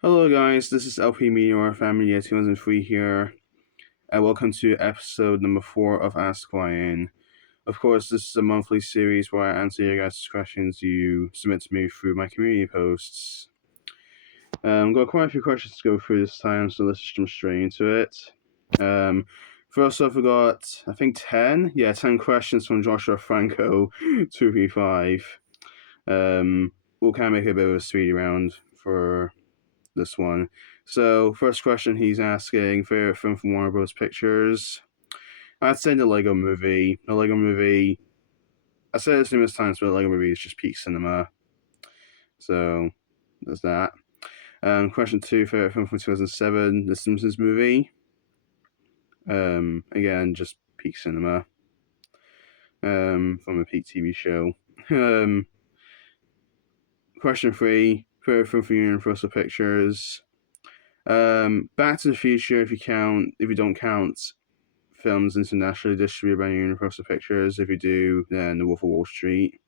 Hello, guys. This is LP Meteor Family Year 2003 here, and welcome to episode number 4 of Ask YN. Of course, this is a monthly series where I answer your guys' questions you submit to me through my community posts. Got quite a few questions to go through this time, so let's just jump straight into it. First off, we got, I think, 10? Yeah, 10 questions from Joshua Franco 235. We'll kind of make it a bit of a speedy round for this one. So, first question he's asking, favorite film from Warner Bros. Pictures? I'd say the Lego Movie. The Lego Movie, I said this numerous times, but the Lego Movie is just peak cinema. So, there's that. Question 2, favorite film from 2007, The Simpsons Movie. Again, just peak cinema. From a peak TV show. Question 3, favorite film from Universal Pictures. Back to the Future, if you don't count films internationally distributed by Universal Pictures. If you do, then The Wolf of Wall Street.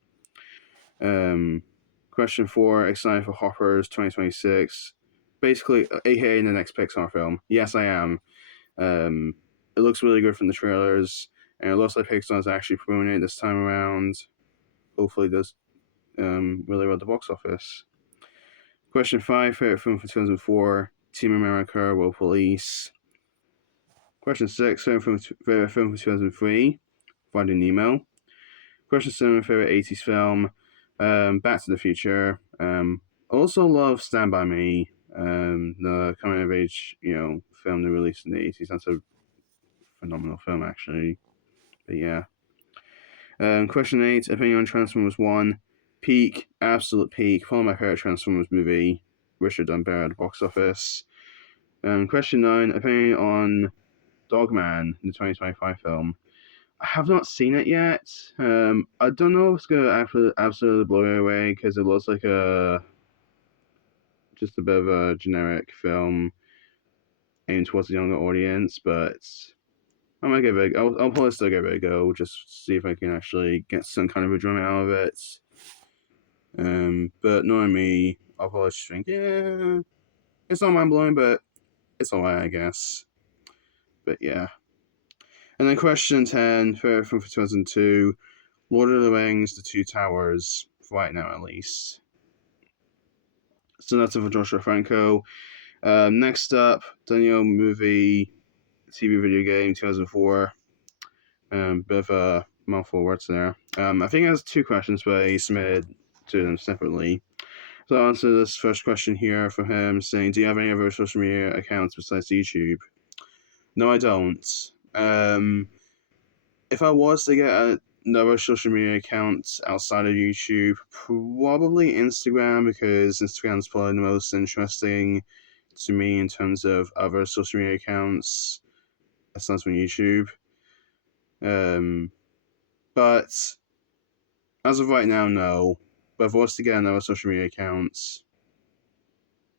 Question 4, excited for Hoppers 2026. Basically, aka the next Pixar film. Yes, I am. It looks really good from the trailers, and it looks like Pixar is actually promoting it this time around. Hopefully, it does really well at the box office. Question 5, favorite film for 2004, Team America, World Police. Question 6, favorite film for 2003, Finding Nemo. Question 7, favorite 80s film, Back to the Future. Also love Stand By Me, the coming of age, film they released in the 80s. That's a phenomenal film, actually. But yeah. Question 8, opinion on Transformers 1. Peak, absolute peak. One of my favorite Transformers movie. Richard done better at the box office. Question 9, opinion on Dogman, the 2025 film. I have not seen it yet. I don't know if it's gonna absolutely blow me away because it looks like just a bit of a generic film aimed towards a younger audience, but I might give it. I'll probably still give it a go, just see if I can actually get some kind of enjoyment out of it. But knowing me, I'll probably just think, yeah, it's not mind blowing, but it's alright, I guess. But yeah. And then question 10, from 2002, Lord of the Rings, The Two Towers, right now at least. So that's it for Joshua Franco. Next up, Daniel movie, TV video game, 2004. Bit of a mouthful of words there. I think it has two questions, but he submitted to them separately. So I'll answer this first question here for him, saying, do you have any other social media accounts besides YouTube? No, I don't. If I was to get another social media account outside of YouTube, probably Instagram, because Instagram's probably the most interesting to me in terms of other social media accounts aside from YouTube. But as of right now, no. But if I was to get another social media account,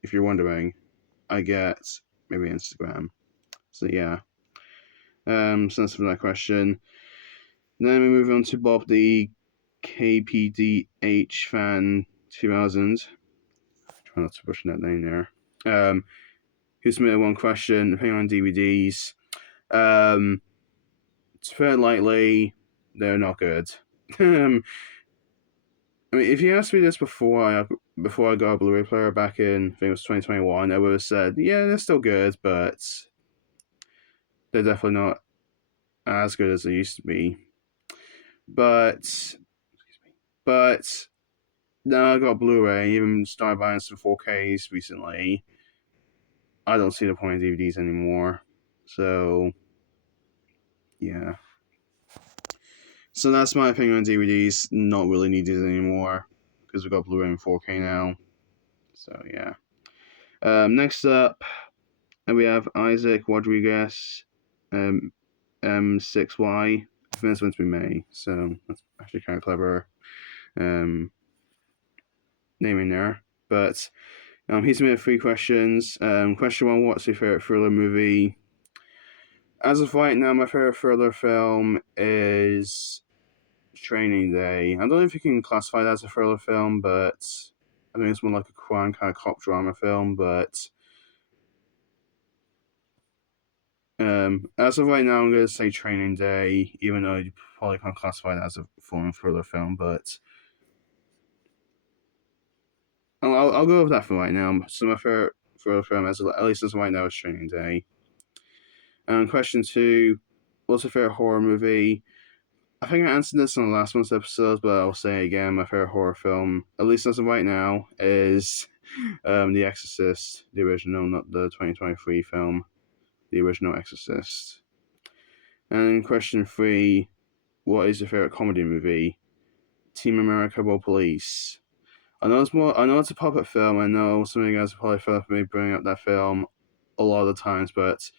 if you're wondering, I get maybe Instagram. So yeah. So that's for that question. Then we move on to Bob the KPDH fan 2000. Try not to push that name there. Who submitted one question, depending on DVDs. To put it lightly, they're not good. I mean, if you asked me this before I got a Blu-ray player back in, I think it was 2021, I would have said, yeah, they're still good, but they're definitely not as good as they used to be. But now I got Blu-ray, even started buying some 4Ks recently. I don't see the point of DVDs anymore. So yeah. So that's my opinion on DVDs. Not really needed anymore because we got Blu-ray and 4K now. So yeah. Next up, we have Isaac Rodriguez, M6Y. I think that's meant to be May, so that's actually kind of clever naming there. But he submitted 3 questions. Question 1, what's your favorite thriller movie? As of right now, my favorite thriller film is Training Day. I don't know if you can classify that as a thriller film, but I think it's more like a crime kind of cop drama film, but as of right now, I'm gonna say Training Day, even though you probably can't classify it as a foreign thriller film, but I'll go with that for right now. So my favorite thriller film, at least as of right now, is Training Day. And question two, what's your favorite horror movie? I think I answered this on the last month's episode, but I'll say it again. My favorite horror film, at least as of right now, is The Exorcist, the original, not the 2023 film, the original Exorcist. And question three, what is your favorite comedy movie? Team America: World Police. I know it's more. I know it's a puppet film. I know some of you guys have probably felt me bringing up that film a lot of the times, but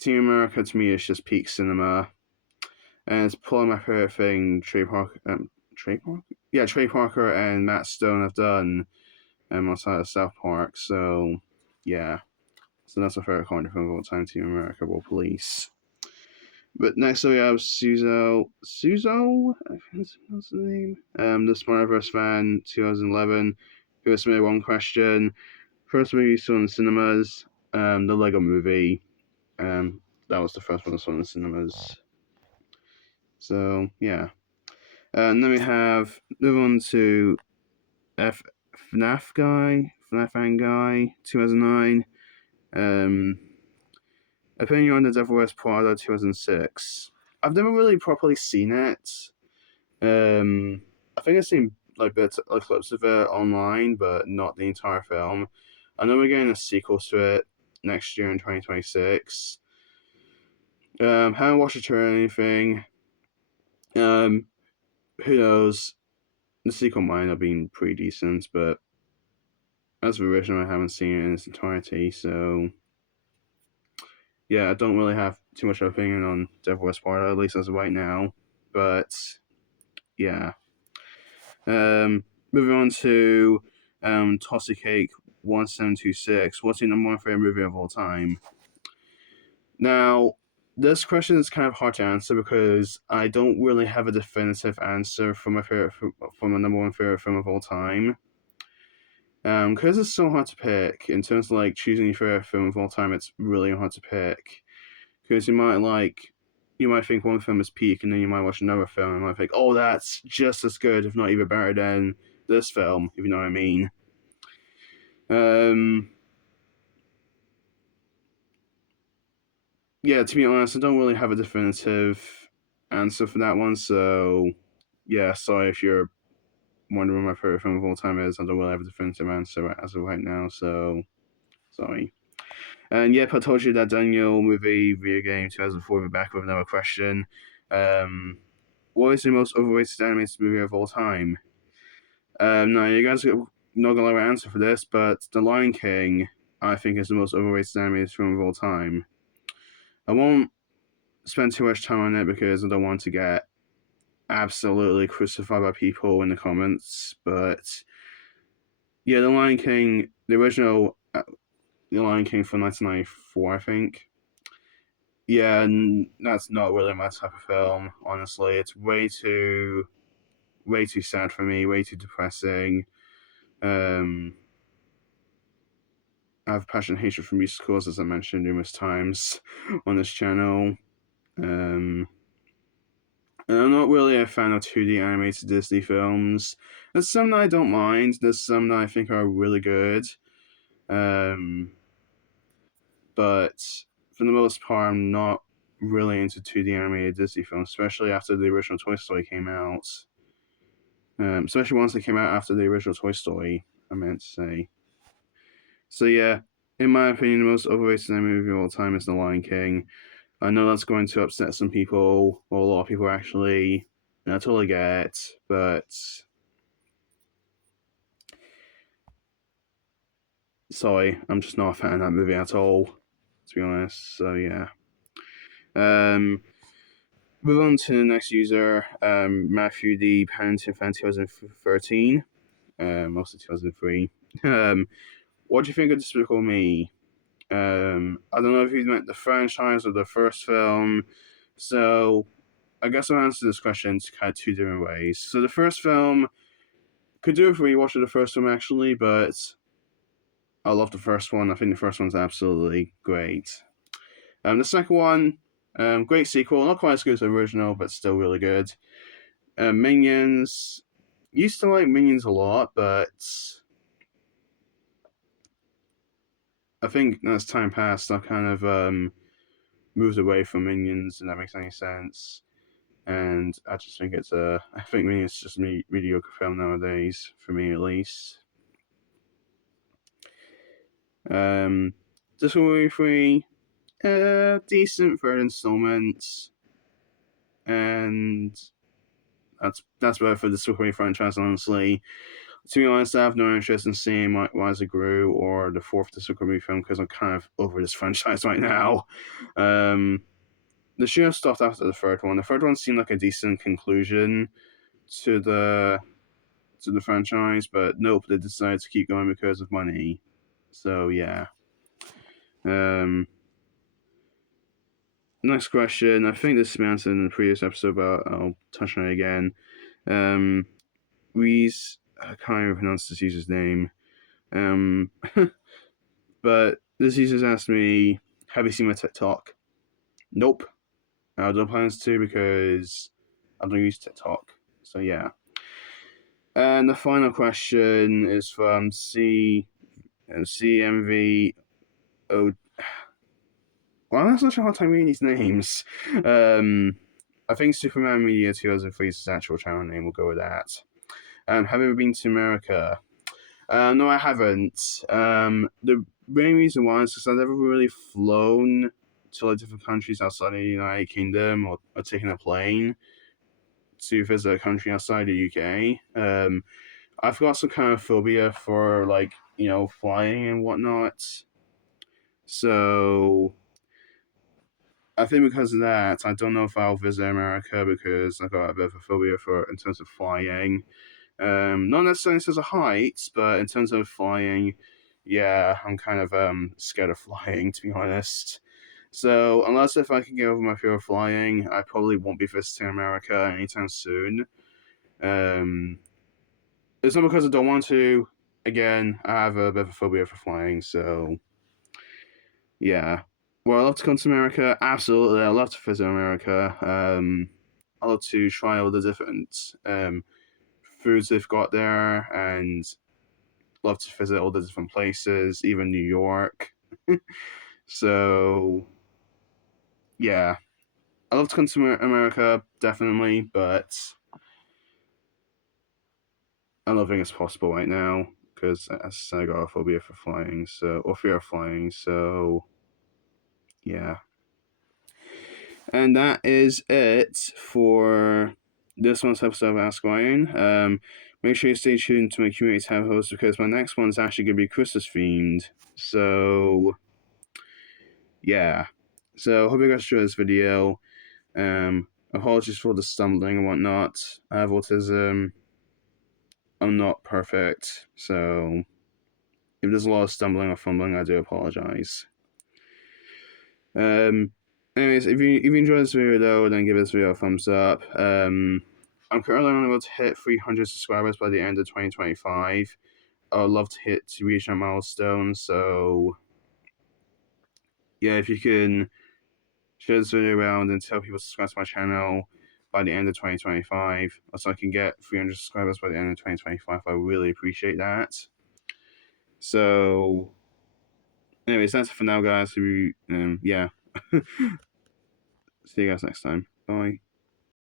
Team America to me is just peak cinema, and it's probably my favorite thing. Trey Parker and Matt Stone have done outside of South Park. So yeah, so that's my favorite comedy film of all time. Team America: World Police. But next we have Suzo, I think that's the name. The Smartverse fan, 2011, who has submitted one question. First movie you saw in cinemas, the Lego Movie. That was the first one I saw in the cinemas. So yeah, and then we move on to FNAF fan guy, 2009. Um, Opinion on the Devil Wears Prada, 2006. I've never really properly seen it. I think I've seen like bits, like clips of it online, but not the entire film. I know we're getting a sequel to it next year in 2026. Haven't watched it or anything. Um, who knows? The sequel might have been pretty decent, but as for the original, I haven't seen it in its entirety. So yeah, I don't really have too much of an opinion on Devil Wears Prada, at least as of right now. But yeah. Moving on to Tossy Cake 1726. What's your number one favorite movie of all time? Now, this question is kind of hard to answer because I don't really have a definitive answer for my number one favorite film of all time. Because it's so hard to pick in terms of like choosing your favorite film of all time. It's really hard to pick because you might think one film is peak, and then you might watch another film and might think, oh, that's just as good, if not even better than this film, if you know what I mean. Yeah, to be honest, I don't really have a definitive answer for that one. So, yeah, sorry if you're wondering what my favorite film of all time is. I don't really have a definitive answer as of right now. So, sorry. And yep, I told you that Daniel movie video game 2004. We're back with another question. Um, what is the most overrated animated movie of all time? Now, you guys are not gonna like my answer for this, but The Lion King, I think, is the most overrated animated film of all time. I won't spend too much time on it because I don't want to get absolutely crucified by people in the comments. But yeah, The Lion King, the original The Lion King from 1994, I think. Yeah, and that's not really my type of film. Honestly, it's way too sad for me, way too depressing. Um, I have passion and hatred for musicals, as I mentioned numerous times on this channel. And I'm not really a fan of 2D animated Disney films. There's some that I don't mind. There's some that I think are really good. Um, but for the most part, I'm not really into 2D animated Disney films, especially after the original Toy Story came out. Especially once they came out after the original Toy Story, I meant to say. So yeah, in my opinion, the most overrated movie of all time is The Lion King. I know that's going to upset some people, or a lot of people actually. And I totally get it, but sorry, I'm just not a fan of that movie at all, to be honest. So yeah. Um, Move on to the next user, Matthew D. Pennington Fan 2013, mostly 2003. What do you think of Despicable Me? I don't know if you meant the franchise or the first film. So I guess I'll answer this question in kind of two different ways. So the first film, Could do a rewatch of the first one actually, but I love the first one. I think the first one's absolutely great. The second one, great sequel, not quite as good as the original, but still really good. Minions, used to like Minions a lot, but I think as time passed, I kind of moved away from Minions, and that makes any sense. And I just think I think Minions is just a mediocre film nowadays, for me at least. Discovery 3, decent third installment, and that's about it for the Discovery franchise, honestly. To be honest, I have no interest in seeing Rise of Gru or the fourth Discovery film because I'm kind of over this franchise right now. The show stopped after the third one. The third one seemed like a decent conclusion to the franchise, but nope, they decided to keep going because of money. So yeah. Next question. I think this has been answered in the previous episode, but I'll touch on it again. Reese, I can't even pronounce this user's name. But this user's asked me, have you seen my TikTok? Nope. I don't plan to because I don't use TikTok. So yeah. And the final question is from CMV. Well, I'm not such a hard time reading these names. I think Superman Media 2003 is his actual channel name. We'll go with that. Have you ever been to America? No, I haven't. The main reason why is because I've never really flown to like different countries outside of the United Kingdom or taken a plane to visit a country outside the UK. I've got some kind of phobia for like flying and whatnot. So I think because of that, I don't know if I'll visit America because I got a bit of a phobia for in terms of flying. Not necessarily in terms of heights, but in terms of flying, yeah, I'm kind of scared of flying, to be honest. So unless if I can get over my fear of flying, I probably won't be visiting America anytime soon. It's not because I don't want to. Again, I have a bit of a phobia for flying, so yeah. Well, I love to come to America. Absolutely, I love to visit America. I love to try all the different foods they've got there, and love to visit all the different places, even New York. So yeah, I love to come to America definitely, but I don't think it's possible right now because I got a phobia for flying, or fear of flying. So yeah. And that is it for this month's episode of Ask Ryan. Make sure you stay tuned to my Q&A tab host because my next one's actually going to be Christmas themed. So, yeah. So, hope you guys enjoyed this video. Apologies for the stumbling and whatnot. I have autism. I'm not perfect. So, if there's a lot of stumbling or fumbling, I do apologize. Anyways, if you enjoyed this video though, then give this video a thumbs up. I'm currently on the road to hit 300 subscribers by the end of 2025. I would love to reach that milestone. So yeah, if you can share this video around and tell people to subscribe to my channel by the end of 2025, so I can get 300 subscribers by the end of 2025, I really appreciate that. So, anyways, that's it for now, guys. Yeah. See you guys next time. Bye.